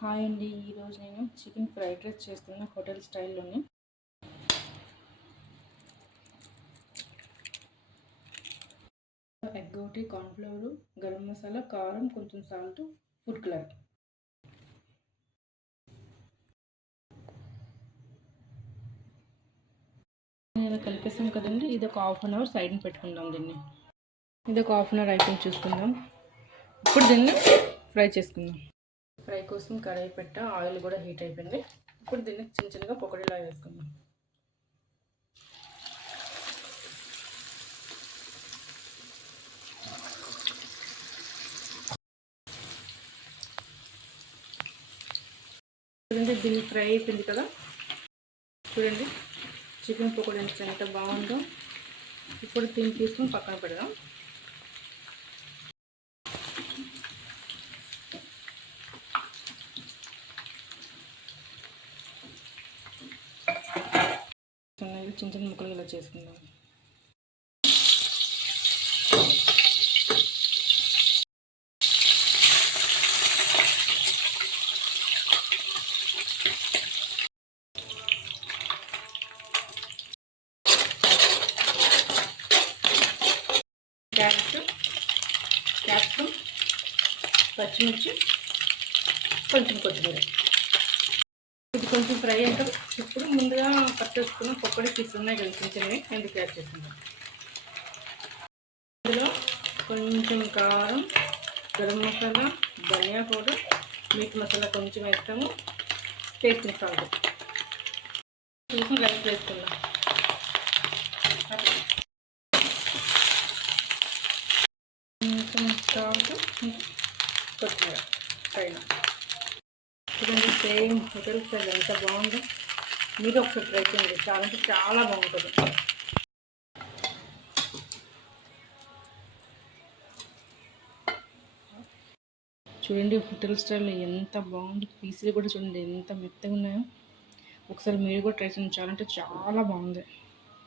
Hi అండి, ఈరోజు నేను చికెన్ ఫ్రైడ్ రైస్ చేస్తున్న హోటల్ స్టైల్లోని. ఎగ్ ఒకటి, కార్న్ఫ్లవర్, గరం మసాలా, కారం, కొంచెం సాల్ట్, ఫుడ్ కలర్. ఇలా కలిపేసాం కదండి, ఇది ఒక హాఫ్ అన్ అవర్ సైడ్ని పెట్టుకుందాం. ఇది ఒక హాఫ్ అన్ అవర్ అయిపోయి చూసుకుందాం. ఇప్పుడు దీన్ని ఫ్రై చేసుకుందాం. ఫ్రై కోసం కడాయి పెట్ట, ఆయిల్ కూడా హీట్ అయిపోయింది. ఇప్పుడు దీన్ని చిన్న చిన్నగా పొకడిలా వేసుకుందాం. చూడండి, దీన్ని ఫ్రై అయిపోయింది కదా. చూడండి చికెన్ పకోడీ ఎంత బాగుందో. ఇప్పుడు దీన్ని తీసుకుని పక్కన పెడదాం. చిన్న చిన్న ముక్కలు ఇలా చేసుకుందాం. క్యాప్సికమ్, పచ్చిమిర్చి, కొంచెం కొత్తిమీర. ఇది కొంచెం ఫ్రై అయ్యాక ఇప్పుడు ముందుగా కట్ చేసుకున్న పకోడీ పీసులు ఉన్నాయి కదా, చిన్న చిన్నవి, ఎందుకు యాడ్ చేసుకుంటాం. ఇందులో కొంచెం కారం, గరం మసాలా, ధనియా పౌడర్, మీట్ మసాలా కొంచెం వేస్తాము, టేస్ట్ సాల్ట్ చూసి రైస్ వేసుకుందాం. సాల్ట్, కొత్తిమీర పైన. చూడండి, సేమ్ హోటల్ స్టైల్ ఎంత బాగుందో. మీరు ఒకసారి ట్రై చేయండి, చాలా అంటే చాలా బాగుంటుంది. చూడండి హోటల్ స్టైల్లో ఎంత బాగుంది. పీసులు కూడా చూడండి ఎంత మెత్తగా ఉన్నాయో. ఒకసారి మీరు కూడా ట్రై చేయండి, చాలా అంటే చాలా బాగుంది.